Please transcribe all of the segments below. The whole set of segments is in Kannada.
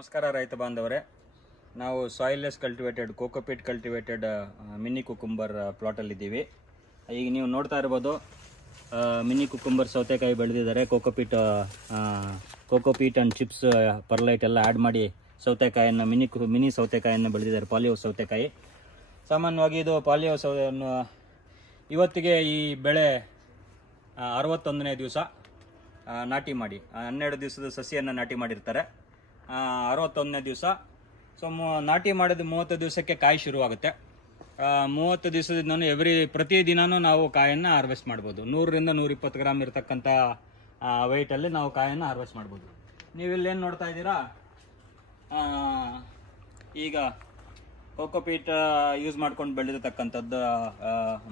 ನಮಸ್ಕಾರ ರೈತ ಬಾಂಧವರೇ, ನಾವು soilless cultivated cocopeat cultivated mini cucumber ಪ್ಲಾಟಲ್ಲಿದ್ದೀವಿ. ಈಗ ನೀವು ನೋಡ್ತಾ ಇರ್ಬೋದು, ಮಿನಿ ಕುಕುಂಬರ್ ಸೌತೆಕಾಯಿ ಬೆಳೆದಿದ್ದಾರೆ. ಕೋಕೋಪೀಟ್ ಆ್ಯಂಡ್ ಚಿಪ್ಸ್ ಪರ್ಲೈಟ್ ಎಲ್ಲ ಆ್ಯಡ್ ಮಾಡಿ ಸೌತೆಕಾಯಿಯನ್ನು ಮಿನಿ ಸೌತೆಕಾಯಿಯನ್ನು ಬೆಳೆದಿದ್ದಾರೆ. ಪಾಲಿಹೌಸ್ ಸೌತೆಕಾಯಿ. ಸಾಮಾನ್ಯವಾಗಿ ಇದು ಪಾಲಿಹೌಸ್ ಇವತ್ತಿಗೆ ಈ ಬೆಳೆ 61ನೇ ದಿವಸ ನಾಟಿ ಮಾಡಿ 12 ದಿವಸದ ಸಸಿಯನ್ನು ನಾಟಿ ಮಾಡಿರ್ತಾರೆ. 61ನೇ ದಿವಸ. ಸೊ ನಾಟಿ ಮಾಡಿದ 30 ದಿವಸಕ್ಕೆ ಕಾಯಿ ಶುರುವಾಗುತ್ತೆ. 30 ದಿವಸದಿಂದ ಪ್ರತಿದಿನನೂ ನಾವು ಕಾಯನ್ನು ಹಾರ್ವೆಸ್ಟ್ ಮಾಡ್ಬೋದು. 100 ರಿಂದ 120 ಗ್ರಾಮ್ ಇರತಕ್ಕಂಥ ವೆಯ್ಟಲ್ಲಿ ನಾವು ಕಾಯನ್ನು ಹಾರ್ವೆಸ್ಟ್ ಮಾಡ್ಬೋದು. ನೀವಿಲ್ಲೇನು ನೋಡ್ತಾ ಇದ್ದೀರಾ, ಈಗ ಕೋಕೋಪೀಟ್ ಯೂಸ್ ಮಾಡ್ಕೊಂಡು ಬೆಳೆದಿರ್ತಕ್ಕಂಥದ್ದು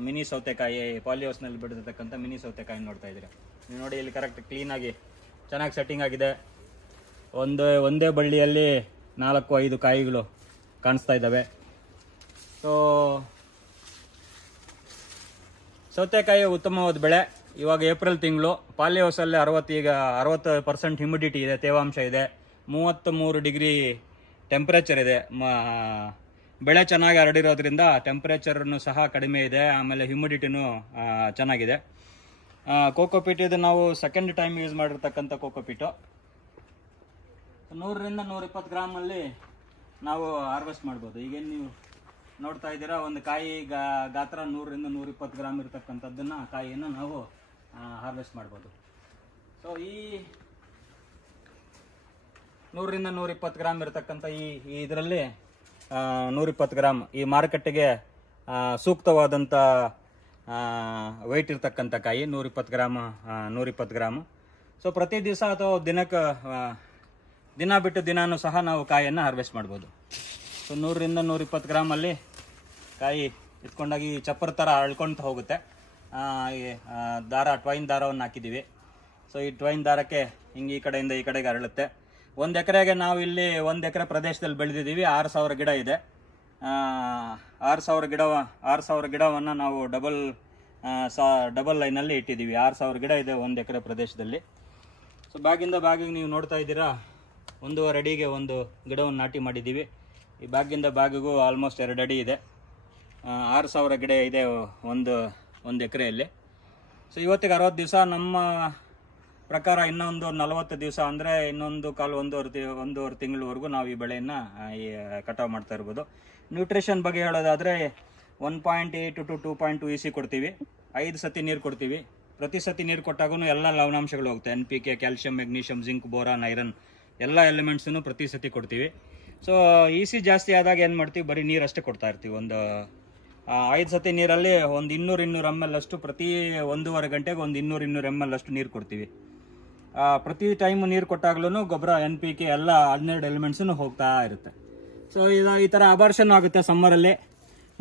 ಮಿನಿ ಸೌತೆಕಾಯಿ, ಪಾಲಿಹೌಸ್ನಲ್ಲಿ ಬೆಳೆದಿರ್ತಕ್ಕಂಥ ಮಿನಿ ಸೌತೆಕಾಯಿ ನೋಡ್ತಾ ಇದ್ದೀರಾ. ನೀವು ನೋಡಿ, ಇಲ್ಲಿ ಕರೆಕ್ಟ್ ಕ್ಲೀನಾಗಿ ಚೆನ್ನಾಗಿ ಸೆಟ್ಟಿಂಗ್ ಆಗಿದೆ. ಒಂದೇ ಬಳ್ಳಿಯಲ್ಲಿ 4-5 ಕಾಯಿಗಳು ಕಾಣಿಸ್ತಾ ಇದ್ದಾವೆ. ಸೊ ಸೌತೆಕಾಯಿ ಉತ್ತಮವಾದ ಬೆಳೆ. ಇವಾಗ ಏಪ್ರಿಲ್ ತಿಂಗಳು. ಪಾಲಿಹೌಸಲ್ಲಿ 60% ಹ್ಯುಮಿಡಿಟಿ ಇದೆ, ತೇವಾಂಶ ಇದೆ. 33 ಡಿಗ್ರಿ ಟೆಂಪರೇಚರ್ ಇದೆ. ಬೆಳೆ ಚೆನ್ನಾಗಿ ಹರಡಿರೋದ್ರಿಂದ ಟೆಂಪರೇಚರ್ನು ಸಹ ಕಡಿಮೆ ಇದೆ. ಆಮೇಲೆ ಹ್ಯುಮಿಡಿಟಿನೂ ಚೆನ್ನಾಗಿದೆ. ಕೋಕೋಪೀಟ್ ಇದು ನಾವು ಸೆಕೆಂಡ್ ಟೈಮ್ ಯೂಸ್ ಮಾಡಿರ್ತಕ್ಕಂಥ ಕೋಕೋಪೀಟು. 100 ರಿಂದ 120 ಗ್ರಾಮಲ್ಲಿ ನಾವು ಹಾರ್ವೆಸ್ಟ್ ಮಾಡ್ಬೋದು. ಈಗೇನು ನೀವು ನೋಡ್ತಾ ಇದ್ದೀರಾ, ಒಂದು ಕಾಯಿ ಗಾತ್ರ 100 ರಿಂದ 120 ಗ್ರಾಮ್ ಇರತಕ್ಕಂಥದ್ದನ್ನು ಕಾಯಿಯನ್ನು ನಾವು ಹಾರ್ವೆಸ್ಟ್ ಮಾಡ್ಬೋದು. ಸೊ ಈ 100 ರಿಂದ 120 ಗ್ರಾಮ್ ಇರತಕ್ಕಂಥ ಇದರಲ್ಲಿ 120 ಗ್ರಾಮ್ ಈ ಮಾರುಕಟ್ಟೆಗೆ ಸೂಕ್ತವಾದಂಥ ವೆಯ್ಟ್ ಇರ್ತಕ್ಕಂಥ ಕಾಯಿ 120 ಗ್ರಾಮು. ಸೊ ಪ್ರತಿ ದಿವಸ ಅಥವಾ ದಿನ ಬಿಟ್ಟು ದಿನಾನು ಸಹ ನಾವು ಕಾಯಿಯನ್ನು ಹಾರ್ವೆಸ್ಟ್ ಮಾಡ್ಬೋದು. ಸೊ 100 ರಿಂದ 120 ಗ್ರಾಮಲ್ಲಿ ಕಾಯಿ ಇಟ್ಕೊಂಡಾಗಿ ಚಪ್ಪರ್ ಥರ ಅಳ್ಕೊಳ್ತಾ ಹೋಗುತ್ತೆ. ಟ್ವೈನ್ ದಾರವನ್ನು ಹಾಕಿದ್ದೀವಿ. ಸೊ ಈ ಟ್ವೈನ್ ದಾರಕ್ಕೆ ಹಿಂಗೆ ಈ ಕಡೆಯಿಂದ ಈ ಕಡೆಗೆ ಅರಳುತ್ತೆ. 1 ಎಕರೆಗೆ ನಾವು ಇಲ್ಲಿ 1 ಎಕರೆ ಪ್ರದೇಶದಲ್ಲಿ ಬೆಳೆದಿದ್ದೀವಿ. 6000 ಗಿಡ ಇದೆ. 6000 ಗಿಡವನ್ನು ನಾವು ಡಬಲ್ ಲೈನಲ್ಲಿ ಇಟ್ಟಿದ್ದೀವಿ. 6000 ಗಿಡ ಇದೆ 1 ಎಕರೆ ಪ್ರದೇಶದಲ್ಲಿ. ಸೊ ಬಾಗಿಂದ ಬಾಗಿಗೆ ನೀವು ನೋಡ್ತಾ ಇದ್ದೀರಾ, 1.5 ಅಡಿಗೆ ಒಂದು ಗಿಡವನ್ನು ನಾಟಿ ಮಾಡಿದ್ದೀವಿ. ಈ ಬಾಗಿಂದ ಬಾಗಿಗೂ ಆಲ್ಮೋಸ್ಟ್ 2 ಅಡಿ ಇದೆ. 6000 ಗಿಡ ಇದೆ ಒಂದು ಎಕರೆಯಲ್ಲಿ. ಸೊ ಇವತ್ತಿಗೆ 60 ದಿವಸ. ನಮ್ಮ ಪ್ರಕಾರ ಇನ್ನೊಂದು 40 ದಿವಸ ಅಂದರೆ ಒಂದೂವರೆ ತಿಂಗಳವರೆಗೂ ನಾವು ಈ ಬೆಳೆಯನ್ನು ಕಟಾವು ಮಾಡ್ತಾ ಇರ್ಬೋದು. ನ್ಯೂಟ್ರಿಷನ್ ಬಗ್ಗೆ ಹೇಳೋದಾದರೆ 1.8 to 2.2 EC ಕೊಡ್ತೀವಿ. 5 ಸತಿ ನೀರು ಕೊಡ್ತೀವಿ. ಪ್ರತಿ ಸತಿ ನೀರು ಕೊಟ್ಟಾಗೂ ಎಲ್ಲ ಲವಣಾಂಶಗಳು ಹೋಗುತ್ತೆ. NPK, calcium, magnesium, zinc, boron, iron ಎಲ್ಲ ಎಲಿಮೆಂಟ್ಸನ್ನು ಪ್ರತಿ ಸತಿ ಕೊಡ್ತೀವಿ. ಸೊ EC ಜಾಸ್ತಿ ಆದಾಗ ಏನು ಮಾಡ್ತೀವಿ, ಬರೀ ನೀರು ಅಷ್ಟೇ ಕೊಡ್ತಾ ಇರ್ತೀವಿ. 5 ಸತಿ ನೀರಲ್ಲಿ 200 ml ಅಷ್ಟು ಪ್ರತಿ 1.5 ಗಂಟೆಗೆ 200 ml ಅಷ್ಟು ನೀರು ಕೊಡ್ತೀವಿ. ಪ್ರತಿ ಟೈಮ್ ನೀರು ಕೊಟ್ಟಾಗ್ಲೂ ಗೊಬ್ಬರ NPK ಎಲ್ಲ 12 ಎಲಿಮೆಂಟ್ಸನ್ನು ಹೋಗ್ತಾ ಇರುತ್ತೆ. ಸೊ ಈ ಥರ ಅಬಾರ್ಷನ್ ಆಗುತ್ತೆ. ಸಮ್ಮರಲ್ಲಿ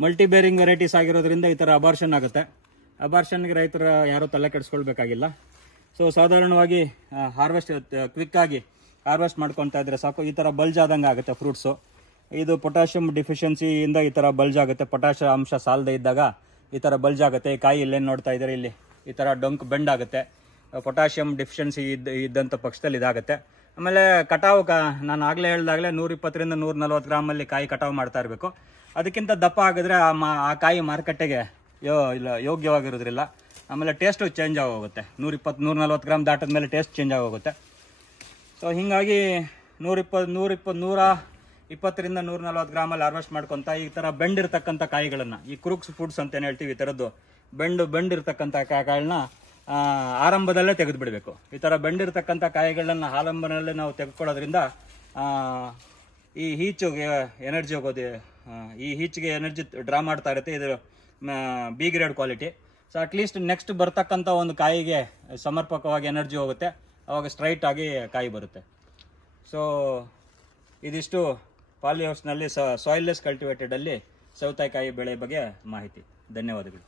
ಮಲ್ಟಿಬೇರಿಂಗ್ ವೆರೈಟೀಸ್ ಆಗಿರೋದ್ರಿಂದ ಈ ಥರ ಅಬಾರ್ಷನ್ ಆಗುತ್ತೆ. ಅಬಾರ್ಷನ್ಗೆ ರೈತರು ಯಾರೂ ತಲೆ ಕೆಡಿಸ್ಕೊಳ್ಬೇಕಾಗಿಲ್ಲ. ಸೊ ಸಾಧಾರಣವಾಗಿ ಕ್ವಿಕ್ಕಾಗಿ ಹಾರ್ವೆಸ್ಟ್ ಮಾಡ್ಕೊತಾ ಇದ್ರೆ ಸಾಕು. ಈ ಥರ ಬಲ್ಜ್ ಆದಂಗೆ ಆಗುತ್ತೆ ಫ್ರೂಟ್ಸು. ಇದು ಪೊಟ್ಯಾಷಿಯಂ ಡಿಫಿಷಿಯನ್ಸಿಯಿಂದ ಈ ಥರ ಬಲ್ಜ್ ಆಗುತ್ತೆ. ಪೊಟ್ಯಾಷಿಯಂ ಅಂಶ ಸಾಲದೇ ಇದ್ದಾಗ ಈ ಥರ ಬಲ್ಜ್ ಆಗುತ್ತೆ. ಈ ಕಾಯಿ ಇಲ್ಲೇನು ನೋಡ್ತಾ ಇದ್ದಾರೆ, ಇಲ್ಲಿ ಈ ಥರ ಡೊಂಕ್ ಬೆಂಡ್ ಆಗುತ್ತೆ. ಪೊಟ್ಯಾಷಿಯಂ ಡಿಫಿಷಿಯನ್ಸಿ ಇದ್ದಂಥ ಪಕ್ಷದಲ್ಲಿ ಇದಾಗುತ್ತೆ. ಆಮೇಲೆ ಕಟಾವು ನಾನು ಆಗಲೇ ಹೇಳಿದಾಗಲೇ 120 ರಿಂದ 140 ಗ್ರಾಮಲ್ಲಿ ಕಾಯಿ ಕಟಾವು ಮಾಡ್ತಾ ಇರಬೇಕು. ಅದಕ್ಕಿಂತ ದಪ್ಪ ಆಗಿದ್ರೆ ಆ ಕಾಯಿ ಮಾರುಕಟ್ಟೆಗೆ ಯೋಗ್ಯವಾಗಿರೋದ್ರಿಲ್ಲ. ಆಮೇಲೆ ಟೇಸ್ಟು ಚೇಂಜ್ ಆಗೋಗುತ್ತೆ. 140 ಗ್ರಾಮ್ ದಾಟದ ಮೇಲೆ ಟೇಸ್ಟ್ ಚೇಂಜ್ ಆಗೋಗುತ್ತೆ. ಸೊ ಹೀಗಾಗಿ 120 ರಿಂದ 140 ಗ್ರಾಮಲ್ಲಿ ಹಾರ್ವೆಸ್ಟ್ ಮಾಡ್ಕೊತ ಈ ಥರ ಬೆಂಡ್ ಇರ್ತಕ್ಕಂಥ ಕಾಯಿಗಳನ್ನು, ಈ ಕ್ರೂಕ್ಸ್ ಫುಡ್ಸ್ ಅಂತ ಹೇಳ್ತೀವಿ, ಈ ಥರದ್ದು ಬೆಂಡ್ ಇರ್ತಕ್ಕಂಥ ಕಾಯಿಗಳನ್ನ ಆರಂಭದಲ್ಲೇ ತೆಗೆದು ಬಿಡಬೇಕು. ಈ ಥರ ಬೆಂಡಿರ್ತಕ್ಕಂಥ ಕಾಯಿಗಳನ್ನ ಆರಂಭದಲ್ಲೇ ನಾವು ತೆಗೆದುಕೊಳ್ಳೋದ್ರಿಂದ ಈ ಹೀಚಿಗೆ ಎನರ್ಜಿ ಹೋಗೋದು, ಈ ಹೀಚಿಗೆ ಎನರ್ಜಿ ಡ್ರಾ ಮಾಡ್ತಾ ಇರುತ್ತೆ. ಇದು B grade quality. So at least next ಬರ್ತಕ್ಕಂಥ ಒಂದು ಕಾಯಿಗೆ ಸಮರ್ಪಕವಾಗಿ ಎನರ್ಜಿ ಹೋಗುತ್ತೆ. ಅವಾಗ ಸ್ಟ್ರೈಟ್ ಆಗಿ ಕಾಯಿ ಬರುತ್ತೆ. ಸೊ ಇದಿಷ್ಟು ಪಾಲಿಹೌಸ್ನಲ್ಲಿ ಸಾಯಿಲ್ಲೆಸ್ ಕಲ್ಟಿವೇಟೆಡಲ್ಲಿ ಸೌತೆಕಾಯಿ ಬೆಳೆ ಬಗ್ಗೆ ಮಾಹಿತಿ. ಧನ್ಯವಾದಗಳು.